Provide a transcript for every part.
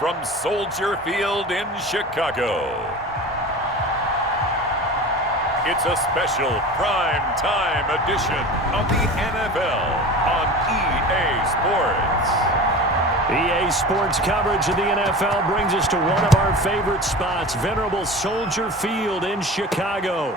from Soldier Field in Chicago. It's a special prime time edition of the NFL on EA Sports. EA Sports coverage of the NFL brings us to one of our favorite spots, venerable Soldier Field in Chicago.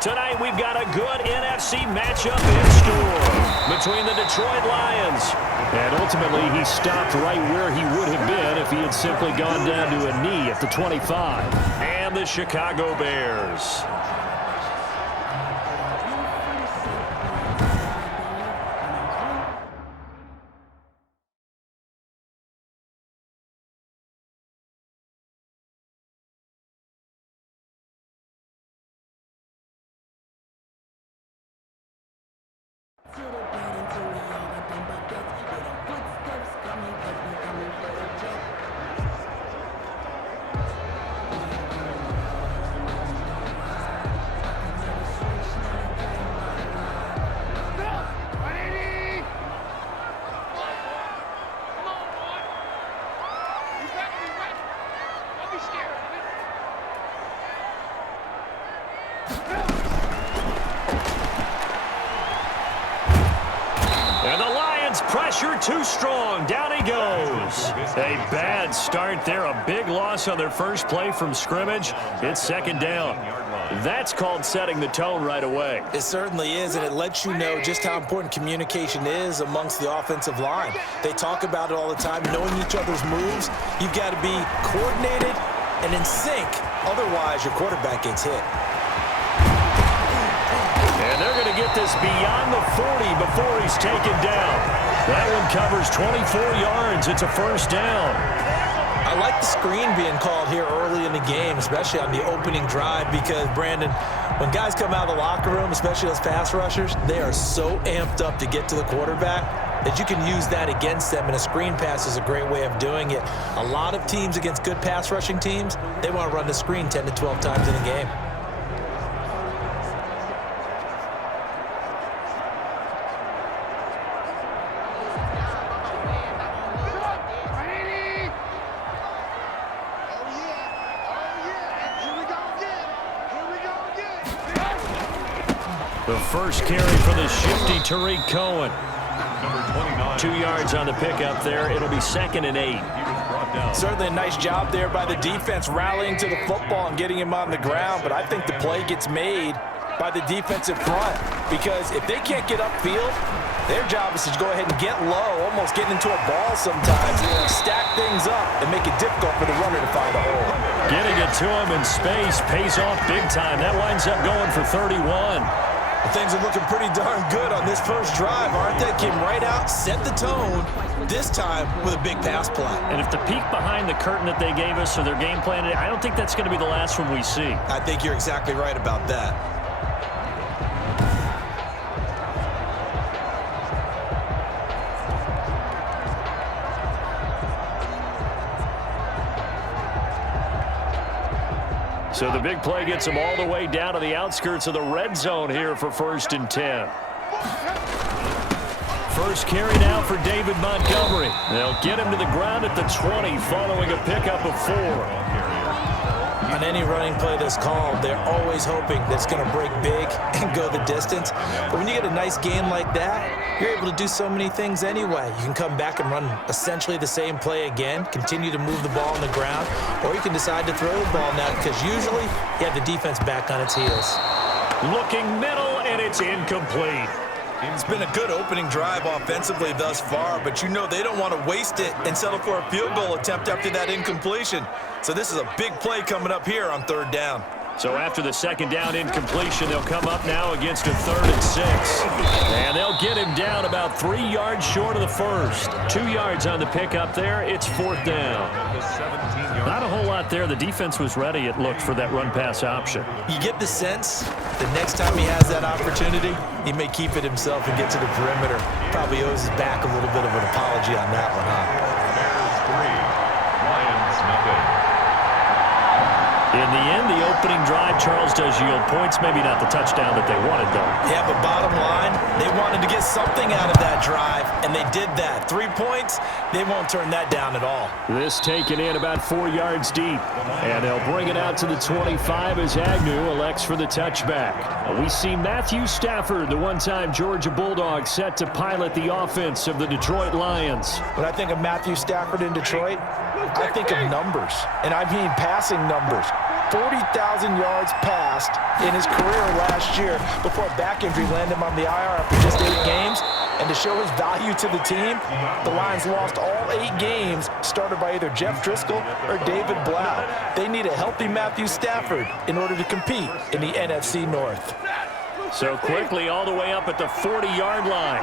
Tonight we've got a good NFC matchup in store between the Detroit Lions. And ultimately he stopped right where he would have been if he had simply gone down to a knee at the 25. And the Chicago Bears. Pressure too strong. Down he goes. A bad start there. A big loss on their first play from scrimmage. It's second down. That's called setting the tone right away. It certainly is, and it lets you know just how important communication is amongst the offensive line. They talk about it all the time, knowing each other's moves. You've got to be coordinated and in sync. Otherwise, your quarterback gets hit. And they're going to get this beyond the 40 before he's taken down. That one covers 24 yards. It's a first down. I like the screen being called here early in the game, especially on the opening drive, because, Brandon, when guys come out of the locker room, especially those pass rushers, they are so amped up to get to the quarterback that you can use that against them, and a screen pass is a great way of doing it. A lot of teams against good pass rushing teams, they want to run the screen 10 to 12 times in a game. The first carry for the shifty Tariq Cohen. 2 yards on the pickup there. It'll be 2nd and 8. Certainly a nice job there by the defense rallying to the football and getting him on the ground, but I think the play gets made by the defensive front, because if they can't get upfield, their job is to go ahead and get low, almost getting into a ball sometimes, stack things up and make it difficult for the runner to find a hole. Getting it to him in space pays off big time. That winds up going for 31. Things are looking pretty darn good on this first drive, aren't they? Came right out, set the tone, this time with a big pass play. And if the peek behind the curtain that they gave us or their game plan, I don't think that's going to be the last one we see. I think you're exactly right about that. So the big play gets them all the way down to the outskirts of the red zone here for 1st and 10. First carry now for David Montgomery. They'll get him to the ground at the 20 following a pickup of 4. On any running play that's called, they're always hoping that it's going to break big and go the distance. But when you get a nice game like that, you're able to do so many things anyway. You can come back and run essentially the same play again, continue to move the ball on the ground, or you can decide to throw the ball now, because usually you have the defense back on its heels. Looking middle, and it's incomplete. It's been a good opening drive offensively thus far, but you know they don't want to waste it and settle for a field goal attempt after that incompletion. So this is a big play coming up here on 3rd down. So after the 2nd down incompletion, they'll come up now against a 3rd and 6. And they'll get him down about 3 yards short of the first. 2 yards on the pickup there. It's 4th down. Not a whole lot there. The defense was ready, it looked, for that run-pass option. You get the sense the next time he has that opportunity, he may keep it himself and get to the perimeter. Probably owes his back a little bit of an apology on that one, huh? Bears 3, Lions nothing. In the end, the opening drive, Charles, does yield points. Maybe not the touchdown that they wanted, though. Yeah, but bottom line, they wanted to get something out of that drive, and they did that. 3 points, they won't turn that down at all. This taken in about 4 yards deep. And they'll bring it out to the 25 as Agnew elects for the touchback. We see Matthew Stafford, the one-time Georgia Bulldog, set to pilot the offense of the Detroit Lions. When I think of Matthew Stafford in Detroit, I think of numbers, and I mean passing numbers. 40,000 yards passed in his career last year before a back injury landed him on the IR after just 8 games. And to show his value to the team, the Lions lost all 8 games started by either Jeff Driscoll or David Blau. They need a healthy Matthew Stafford in order to compete in the NFC North. So quickly all the way up at the 40-yard line.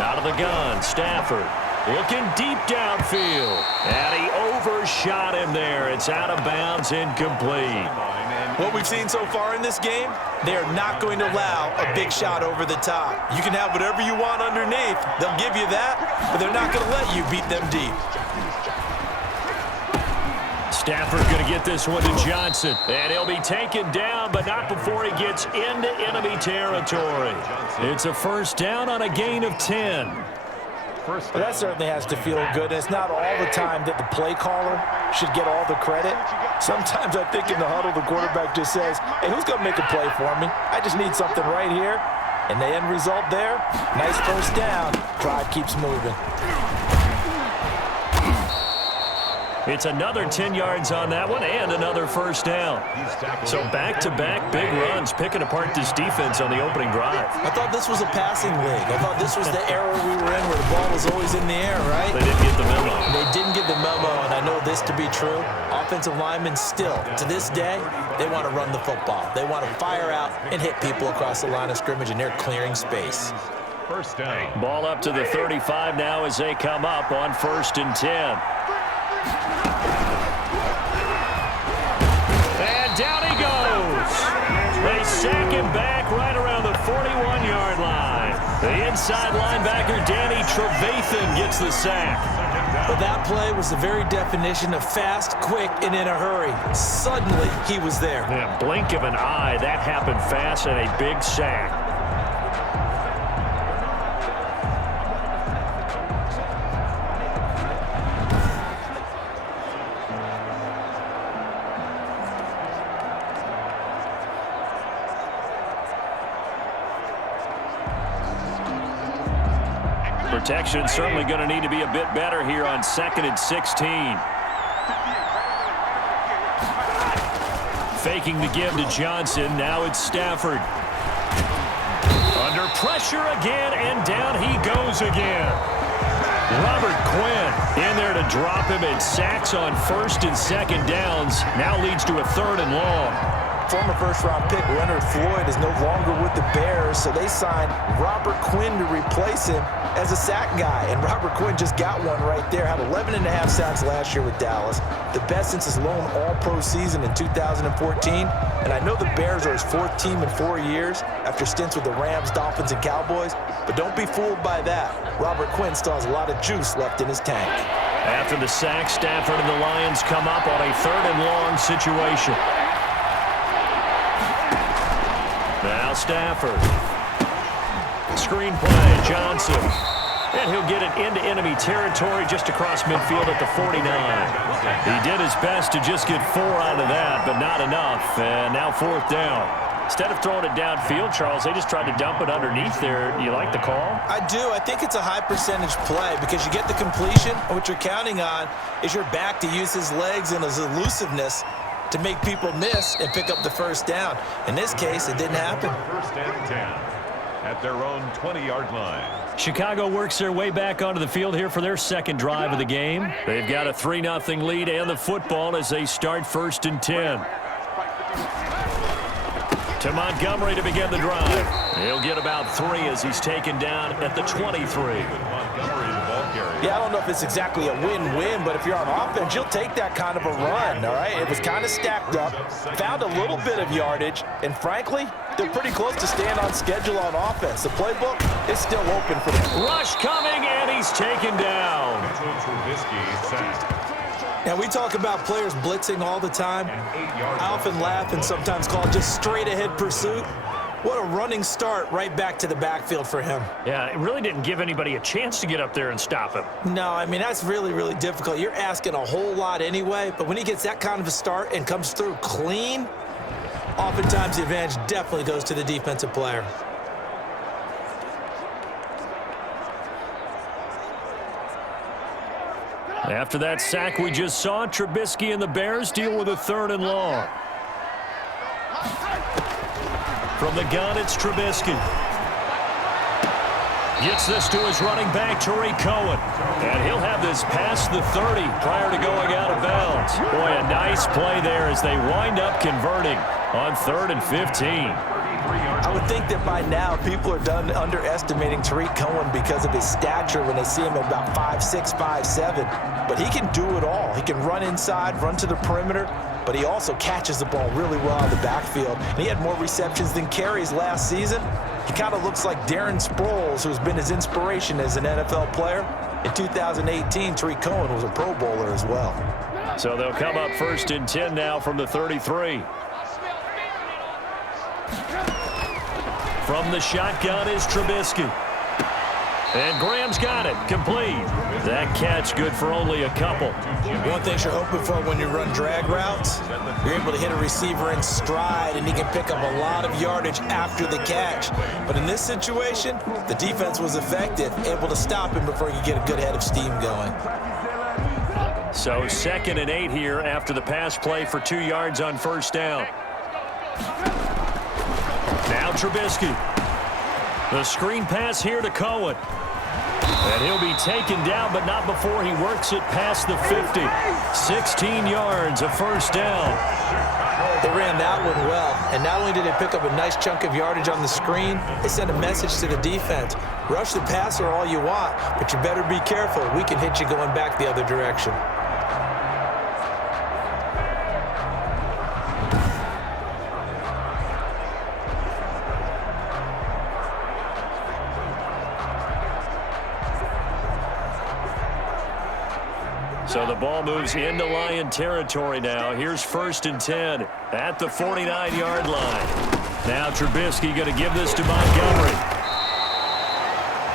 Out of the gun, Stafford looking deep downfield. And he overshot him there. It's out of bounds, incomplete. What we've seen so far in this game, they are not going to allow a big shot over the top. You can have whatever you want underneath. They'll give you that, but they're not going to let you beat them deep. Stafford going to get this one to Johnson. And he'll be taken down, but not before he gets into enemy territory. It's a first down on a gain of 10. Well, that certainly has to feel good. It's not all the time that the play caller should get all the credit. Sometimes I think in the huddle, the quarterback just says, hey, who's going to make a play for me? I just need something right here. And the end result there, nice first down. Drive keeps moving. It's another 10 yards on that one and another first down. So back-to-back big runs picking apart this defense on the opening drive. I thought this was a passing league. I thought this was the era we were in where the ball was always in the air, right? They didn't get the memo. They didn't get the memo, and I know this to be true. Offensive linemen still, to this day, they want to run the football. They want to fire out and hit people across the line of scrimmage, and they're clearing space. First down. Ball up to the 35 now as they come up on 1st and 10. And down he goes. They sack him back right around the 41-yard line. The inside linebacker, Danny Trevathan, gets the sack. But that play was the very definition of fast, quick, and in a hurry. Suddenly, he was there. Yeah, blink of an eye, that happened fast and a big sack. Protection certainly going to need to be a bit better here on 2nd and 16. Faking the give to Johnson. Now it's Stafford. Under pressure again, and down he goes again. Robert Quinn in there to drop him, and sacks on 1st and 2nd downs. Now leads to a 3rd and long. Former first-round pick Leonard Floyd is no longer with the Bears, so they signed Robert Quinn to replace him as a sack guy. And Robert Quinn just got one right there. Had 11.5 sacks last year with Dallas, the best since his lone All-Pro season in 2014. And I know the Bears are his 4th team in 4 years after stints with the Rams, Dolphins, and Cowboys. But don't be fooled by that. Robert Quinn still has a lot of juice left in his tank. After the sack, Stafford and the Lions come up on a 3rd and long situation. Now Stafford. Screen play, Johnson. And he'll get it into enemy territory just across midfield at the 49. He did his best to just get 4 out of that, but not enough. And now 4th down. Instead of throwing it downfield, Charles, they just tried to dump it underneath there. You like the call? I do. I think it's a high percentage play because you get the completion, and what you're counting on is your back to use his legs and his elusiveness to make people miss and pick up the first down. In this case, it didn't happen. 1st and 10 at their own 20-yard line. Chicago works their way back onto the field here for their 2nd drive of the game. They've got a 3-0 lead and the football as they start 1st and 10. To Montgomery to begin the drive. He'll get about 3 as he's taken down at the 23. Yeah, I don't know if it's exactly a win-win, but if you're on offense, you'll take that kind of a run, all right? It was kind of stacked up, found a little bit of yardage, and frankly, they're pretty close to staying on schedule on offense. The playbook is still open for them. Rush coming, and he's taken down. Now, we talk about players blitzing all the time. I often laugh and sometimes call it just straight-ahead pursuit. What a running start right back to the backfield for him. Yeah, it really didn't give anybody a chance to get up there and stop him. No, I mean, that's really, really difficult. You're asking a whole lot anyway, but when he gets that kind of a start and comes through clean, oftentimes the advantage definitely goes to the defensive player. After that sack we just saw, Trubisky and the Bears deal with a 3rd and long. From the gun, it's Trubisky. Gets this to his running back, Tariq Cohen. And he'll have this past the 30 prior to going out of bounds. Boy, a nice play there as they wind up converting on 3rd and 15. I would think that by now people are done underestimating Tariq Cohen because of his stature when they see him at about 5'6", 5'7". But he can do it all. He can run inside, run to the perimeter, but he also catches the ball really well out of the backfield. And he had more receptions than carries last season. He kind of looks like Darren Sproles, who's been his inspiration as an NFL player. In 2018, Tariq Cohen was a Pro Bowler as well. So they'll come up 1st and 10 now from the 33. From the shotgun is Trubisky. And Graham's got it. Complete. That catch good for only a couple. One thing you're hoping for when you run drag routes, you're able to hit a receiver in stride, and he can pick up a lot of yardage after the catch. But in this situation, the defense was effective, able to stop him before he could get a good head of steam going. So 2nd and 8 here after the pass play for 2 yards on 1st down. Now Trubisky. The screen pass here to Cohen. And he'll be taken down, but not before he works it past the 50. 16 yards, a 1st down. They ran that one well, and not only did they pick up a nice chunk of yardage on the screen, they sent a message to the defense. Rush the passer all you want, but you better be careful. We can hit you going back the other direction. So the ball moves into Lion territory now. Here's 1st and 10 at the 49-yard line. Now Trubisky going to give this to Montgomery.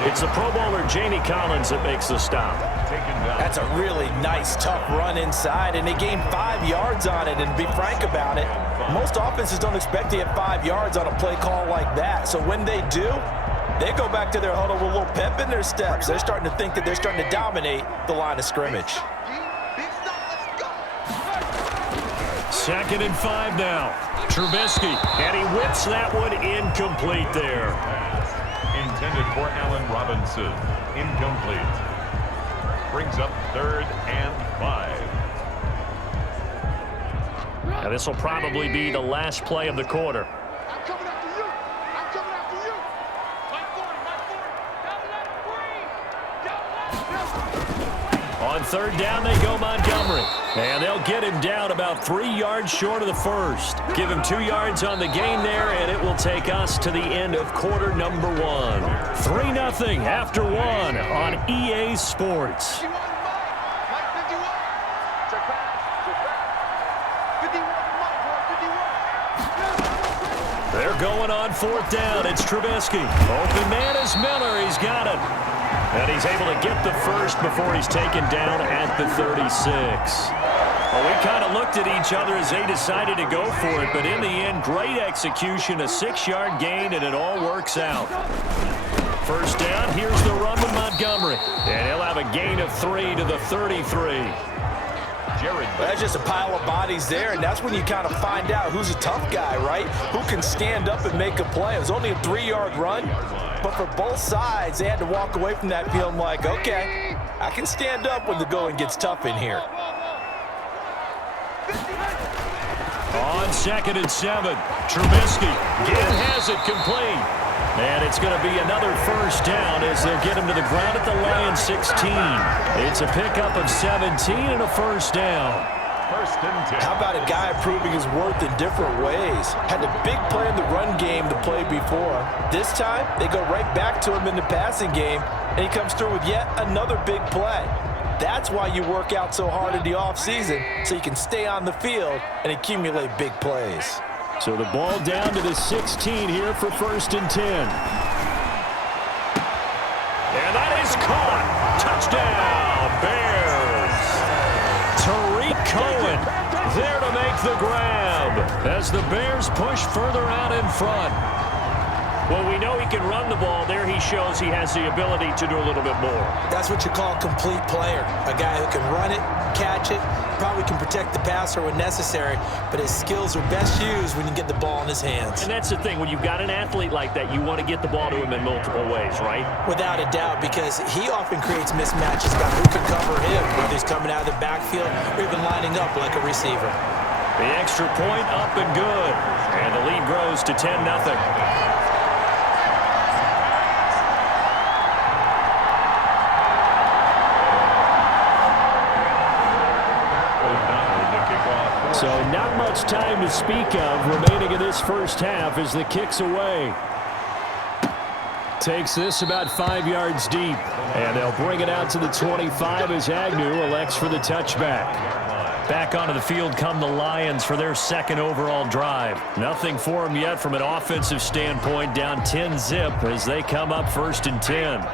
It's the Pro Bowler Jamie Collins that makes the stop. That's a really nice, tough run inside, and they gained 5 yards on it. And to be frank about it, most offenses don't expect to get 5 yards on a play call like that. So when they do, they go back to their huddle with a little pep in their steps. They're starting to think that they're starting to dominate the line of scrimmage. 2nd and 5 now. Trubisky, and he whips that one incomplete there. Intended for Allen Robinson. Incomplete. Brings up 3rd and 5. Now this will probably be the last play of the quarter. On 3rd down, they go Montgomery. And they'll get him down about 3 yards short of the 1st. Give him 2 yards on the gain there, and it will take us to the end of quarter number 1. 3-0 after 1 on EA Sports. They're going on 4th down. It's Trubisky. Open man is Miller. He's got it. And he's able to get the 1st before he's taken down at the 36. Well, we kind of looked at each other as they decided to go for it, but in the end, great execution, a 6-yard gain, and it all works out. 1st down, here's the run with Montgomery. And he'll have a gain of 3 to the 33. That's just a pile of bodies there, and that's when you kind of find out who's a tough guy, right? Who can stand up and make a play. It was only a 3-yard run, but for both sides, they had to walk away from that feeling like, okay, I can stand up when the going gets tough in here. On 2nd and 7, Trubisky again has it complete. And it's going to be another 1st down as they'll get him to the ground at the Lions 16. It's a pickup of 17 and a 1st down. 1st and 10. How about a guy proving his worth in different ways? Had a big play in the run game to play before. This time, they go right back to him in the passing game, and he comes through with yet another big play. That's why you work out so hard in the offseason, so you can stay on the field and accumulate big plays. So the ball down to the 16 here for 1st and 10. And that is caught. Touchdown, Bears. Tariq Cohen there to make the grab as the Bears push further out in front. Well, we know he can run the ball. There he shows he has the ability to do a little bit more. That's what you call a complete player. A guy who can run it, catch it, probably can protect the passer when necessary, but his skills are best used when you get the ball in his hands. And that's the thing. When you've got an athlete like that, you want to get the ball to him in multiple ways, right? Without a doubt, because he often creates mismatches about who can cover him, whether he's coming out of the backfield or even lining up like a receiver. The extra point up and good. And the lead grows to 10-0. So not much time to speak of remaining in this first half as the kick's away. Takes this about 5 yards deep. And they'll bring it out to the 25 as Agnew elects for the touchback. Back onto the field come the Lions for their second overall drive. Nothing for them yet from an offensive standpoint, down 10-zip as they come up 1st and 10.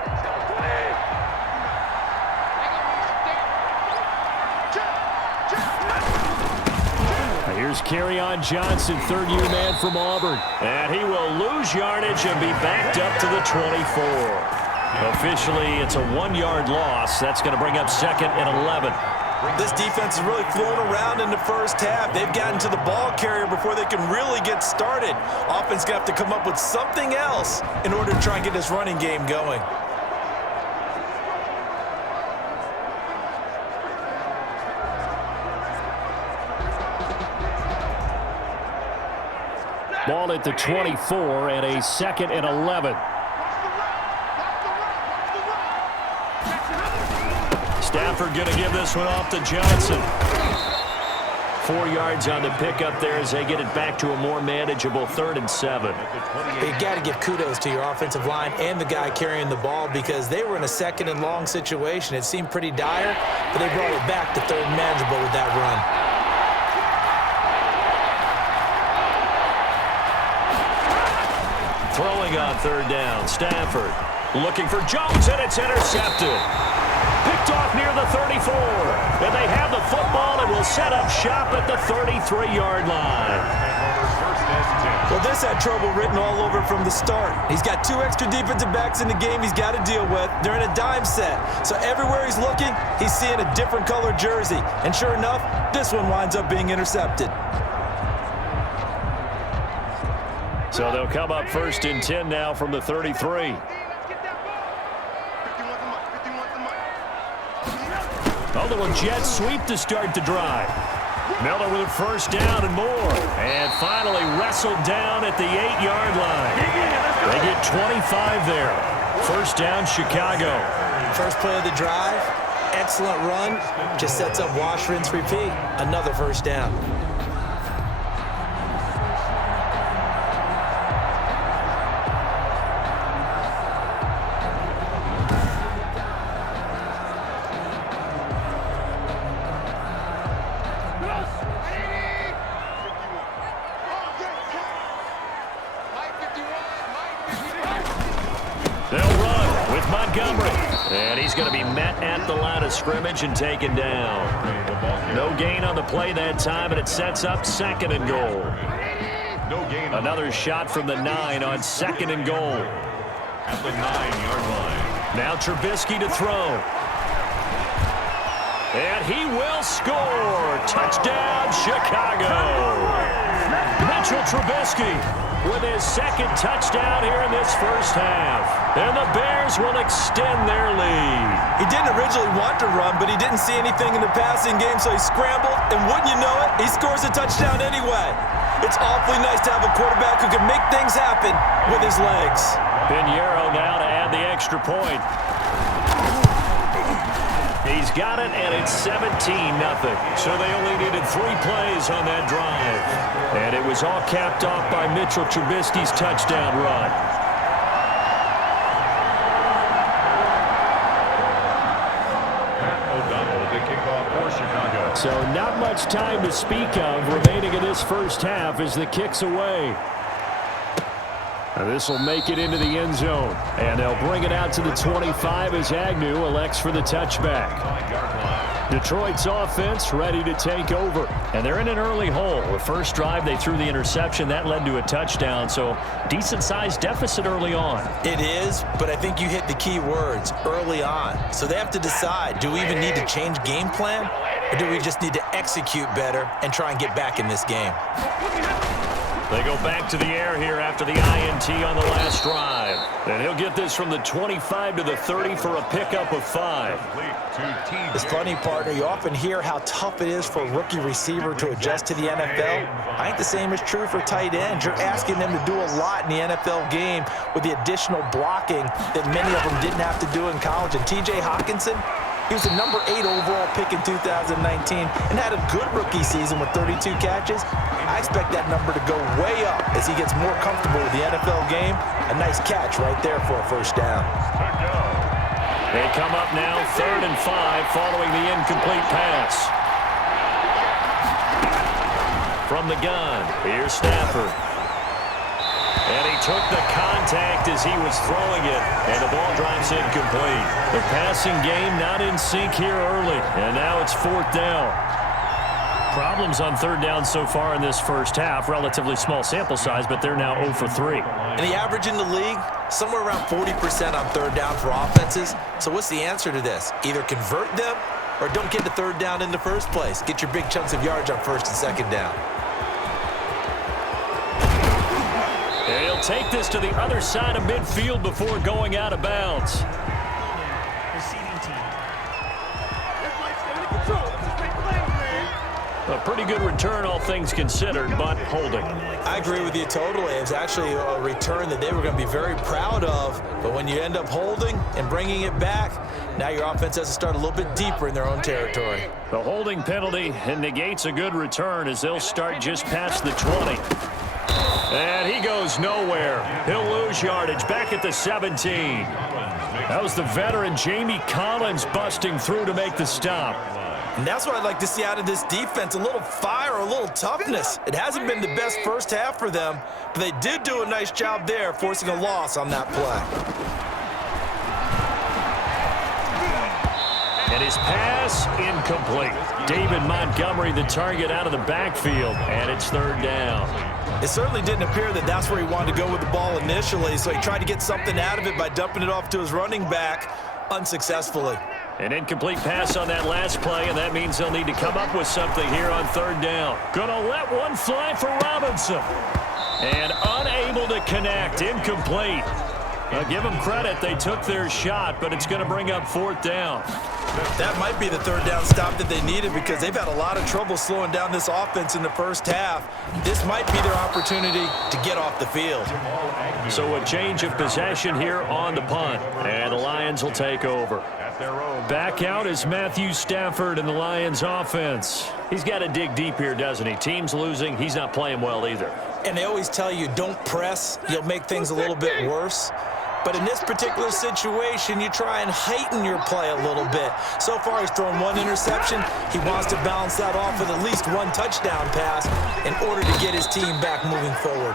Here's Kerryon Johnson, third-year man from Auburn. And he will lose yardage and be backed up to the 24. Officially, it's a 1-yard loss. That's going to bring up 2nd and 11. This defense is really flown around in the first half. They've gotten to the ball carrier before they can really get started. Offense going to have to come up with something else in order to try and get this running game going. Ball at the 24 and a 2nd and 11. Stafford going to give this one off to Johnson. 4 yards on the pickup there as they get it back to a more manageable 3rd and 7. You got to give kudos to your offensive line and the guy carrying the ball because they were in a 2nd and long situation. It seemed pretty dire, but they brought it back to 3rd and manageable with that run. Throwing on 3rd down, Stafford looking for Jones, and it's intercepted. Picked off near the 34. And they have the football and will set up shop at the 33-yard line. Well, this had trouble written all over from the start. He's got 2 extra defensive backs in the game he's got to deal with. They're in a dime set. So everywhere he's looking, he's seeing a different color jersey. And sure enough, this one winds up being intercepted. So they'll come up 1st and 10 now from the 33. A little jet sweep to start the drive. Miller with a 1st down and more. And finally wrestled down at the 8-yard line. They get 25 there. 1st down, Chicago. First play of the drive, excellent run. Just sets up wash, rinse, repeat. Another 1st down. And he's going to be met at the line of scrimmage and taken down. No gain on the play that time, and it sets up 2nd and goal. Another shot from the 9 on 2nd and goal. At the 9-yard line. Now Trubisky to throw. And he will score. Touchdown, Chicago. Mitchell Trubisky with his 2nd touchdown here in this first half. And the Bears will extend their lead. He didn't originally want to run, but he didn't see anything in the passing game, so he scrambled, and wouldn't you know it, he scores a touchdown anyway. It's awfully nice to have a quarterback who can make things happen with his legs. Pinheiro now to add the extra point. He's got it, and it's 17-0. So they only needed 3 plays on that drive. And it was all capped off by Mitchell Trubisky's touchdown run. So not much time to speak of remaining in this first half as the kick's away. This will make it into the end zone. And they'll bring it out to the 25 as Agnew elects for the touchback. Detroit's offense ready to take over. And they're in an early hole. The first drive, they threw the interception. That led to a touchdown. So decent-sized deficit early on. It is, but I think you hit the key words, early on. So they have to decide, do we even need to change game plan? Or do we just need to execute better and try and get back in this game? They go back to the air here after the INT on the last drive. And he'll get this from the 25 to the 30 for a pickup of 5. It's funny, partner. You often hear how tough it is for a rookie receiver to adjust to the NFL. I think the same is true for tight ends. You're asking them to do a lot in the NFL game with the additional blocking that many of them didn't have to do in college. And T.J. Hockenson, he was the number 8 overall pick in 2019 and had a good rookie season with 32 catches. I expect that number to go way up as he gets more comfortable with the NFL game. A nice catch right there for a first down. They come up now 3rd and 5 following the incomplete pass. From the gun, here's Stafford. And he took the contact as he was throwing it, and the ball drops incomplete. The passing game not in sync here early, and now it's 4th down. Problems on 3rd down so far in this first half. Relatively small sample size, but they're now 0 for 3. And the average in the league, somewhere around 40% on 3rd down for offenses. So what's the answer to this? Either convert them or don't get to 3rd down in the first place. Get your big chunks of yards on 1st and 2nd down. And he'll take this to the other side of midfield before going out of bounds. A pretty good return, all things considered, but holding. I agree with you totally. It was actually a return that they were going to be very proud of. But when you end up holding and bringing it back, now your offense has to start a little bit deeper in their own territory. The holding penalty negates a good return as they'll start just past the 20. And he goes nowhere. He'll lose yardage back at the 17. That was the veteran Jamie Collins busting through to make the stop. And that's what I'd like to see out of this defense, a little fire, a little toughness. It hasn't been the best first half for them, but they did do a nice job there, forcing a loss on that play. And his pass incomplete. David Montgomery, the target out of the backfield, and it's 3rd down. It certainly didn't appear that that's where he wanted to go with the ball initially, so he tried to get something out of it by dumping it off to his running back unsuccessfully. An incomplete pass on that last play, and that means they'll need to come up with something here on 3rd down. Gonna let one fly for Robinson. And unable to connect, incomplete. Give them credit, they took their shot, but it's going to bring up 4th down. That might be the 3rd down stop that they needed because they've had a lot of trouble slowing down this offense in the first half. This might be their opportunity to get off the field. So a change of possession here on the punt, and the Lions will take over. Back out is Matthew Stafford in the Lions offense. He's got to dig deep here, doesn't he? Team's losing. He's not playing well either. And they always tell you, don't press. You'll make things a little bit worse. But in this particular situation, you try and heighten your play a little bit. So far, he's thrown 1 interception. He wants to balance that off with at least 1 touchdown pass in order to get his team back moving forward.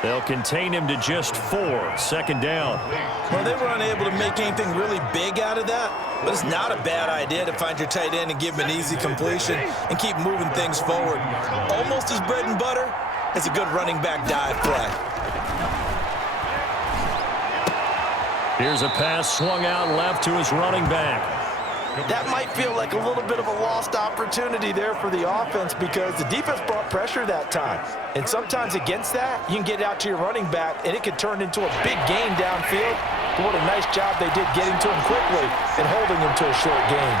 They'll contain him to just 4. 2nd down. Well, they were unable to make anything really big out of that, but it's not a bad idea to find your tight end and give him an easy completion and keep moving things forward. Almost as bread and butter as a good running back dive play. Here's a pass swung out left to his running back. That might feel like a little bit of a lost opportunity there for the offense because the defense brought pressure that time. And sometimes against that, you can get out to your running back, and it could turn into a big gain downfield. But what a nice job they did getting to him quickly and holding him to a short gain.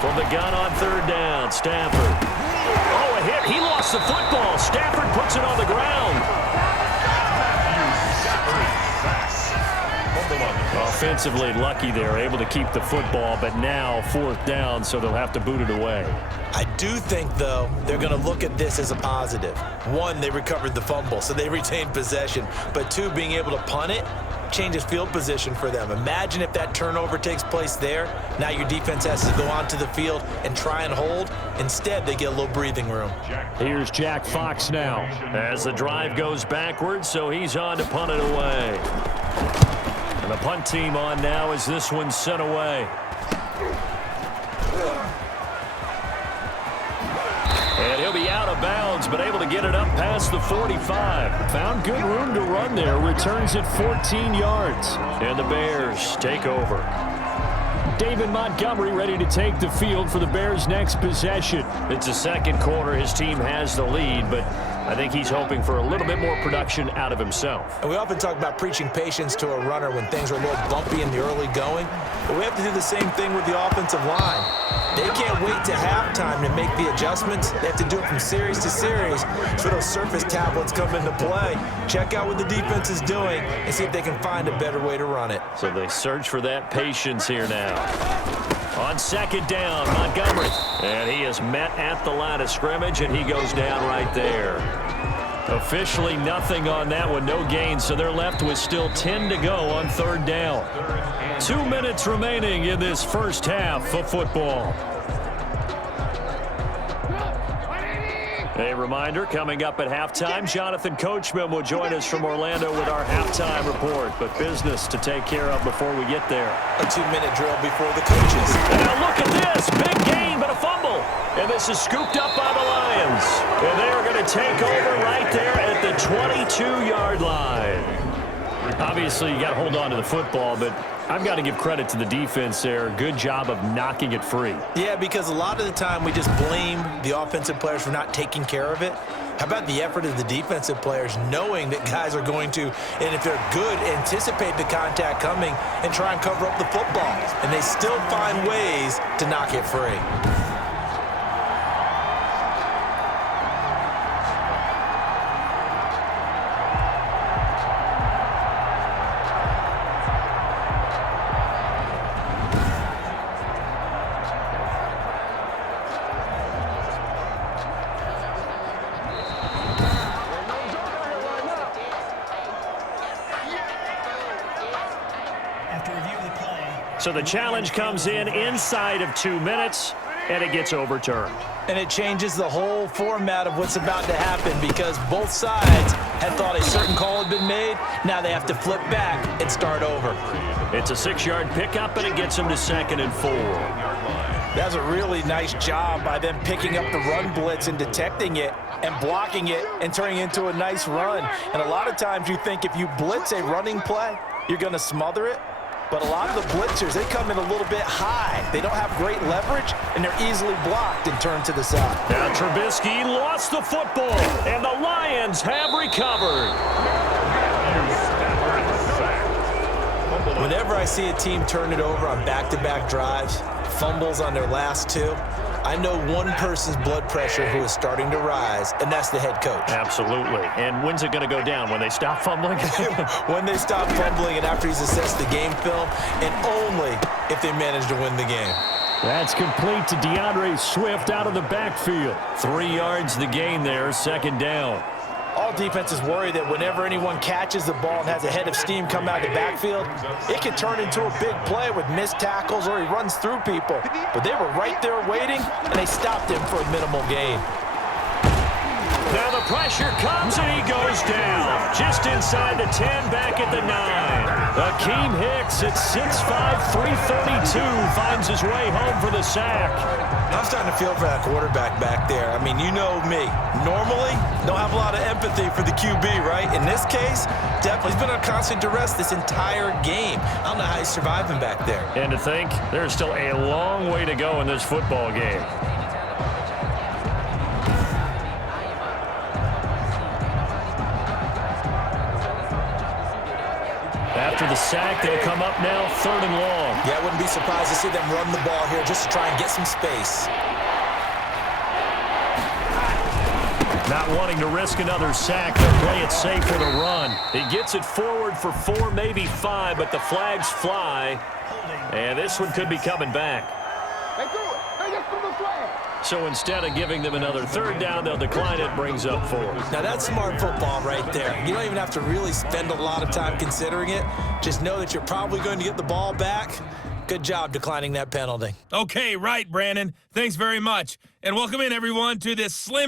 From the gun on 3rd down, Stafford. Oh, a hit. He lost the football. Stafford puts it on the ground. Offensively lucky they're able to keep the football, but now 4th down, so they'll have to boot it away. I do think, though, they're going to look at this as a positive. 1, they recovered the fumble, so they retained possession. But 2, being able to punt it changes field position for them. Imagine if that turnover takes place there. Now your defense has to go onto the field and try and hold. Instead, they get a little breathing room. Here's Jack Fox now as the drive goes backwards, so he's on to punt it away. And the punt team on now as this one's sent away. And he'll be out of bounds, but able to get it up past the 45. Found good room to run there. Returns it 14 yards. And the Bears take over. David Montgomery ready to take the field for the Bears' next possession. It's the second quarter. His team has the lead, but I think he's hoping for a little bit more production out of himself. And we often talk about preaching patience to a runner when things are a little bumpy in the early going. But we have to do the same thing with the offensive line. They can't wait to halftime to make the adjustments. They have to do it from series to series so those surface tablets come into play. Check out what the defense is doing and see if they can find a better way to run it. So they search for that patience here now. On second down, Montgomery. And he is met at the line of scrimmage, and he goes down right there. Officially nothing on that one, no gain, so they're left with still 10 to go on third down. 2 minutes remaining in this first half of football. A reminder, coming up at halftime, Jonathan Coachman will join us from Orlando with our halftime report, but business to take care of before we get there. A 2-minute drill before the coaches. And now look at this, big gain, but a fumble. And this is scooped up by the Lions. And they are going to take over right there at the 22-yard line. Obviously, you got to hold on to the football, but I've got to give credit to the defense there. Good job of knocking it free. Yeah, because a lot of the time we just blame the offensive players for not taking care of it. How about the effort of the defensive players knowing that guys are going to, and if they're good, anticipate the contact coming and try and cover up the football. And they still find ways to knock it free. So the challenge comes in inside of 2 minutes, and it gets overturned. And it changes the whole format of what's about to happen because both sides had thought a certain call had been made. Now they have to flip back and start over. It's a 6-yard pickup, and it gets them to 2nd and 4. That's a really nice job by them picking up the run blitz and detecting it and blocking it and turning it into a nice run. And a lot of times you think if you blitz a running play, you're going to smother it. But a lot of the blitzers, they come in a little bit high. They don't have great leverage, and they're easily blocked and turned to the side. Now Trubisky lost the football, and the Lions have recovered. Whenever I see a team turn it over on back-to-back drives, fumbles on their last two, I know one person's blood pressure who is starting to rise, and that's the head coach. Absolutely. And when's it going to go down? When they stop fumbling? When they stop fumbling and after he's assessed the game film, and only if they manage to win the game. That's complete to DeAndre Swift out of the backfield. 3 yards the gain there, 2nd down. All defenses worry that whenever anyone catches the ball and has a head of steam come out of the backfield, it can turn into a big play with missed tackles or he runs through people. But they were right there waiting, and they stopped him for a minimal gain. Now the pressure comes, and he goes down. Just inside the 10, back at the 9. Akeem Hicks at 6'5", 332 finds his way home for the sack. I'm starting to feel for that quarterback back there. I mean, you know me. Normally, don't have a lot of empathy for the QB, right? In this case, definitely he's been on constant duress this entire game. I don't know how he's surviving back there. And to think, there's still a long way to go in this football game. After the sack, they'll come up now 3rd and long. Yeah, I wouldn't be surprised to see them run the ball here just to try and get some space. Not wanting to risk another sack, they'll play it safe for the run. He gets it forward for 4, maybe 5, but the flags fly. And this one could be coming back. So instead of giving them another third down, they'll decline it, brings up 4. Now, that's smart football right there. You don't even have to really spend a lot of time considering it. Just know that you're probably going to get the ball back. Good job declining that penalty. Okay, right, Brandon. Thanks very much. And welcome in, everyone, to this slim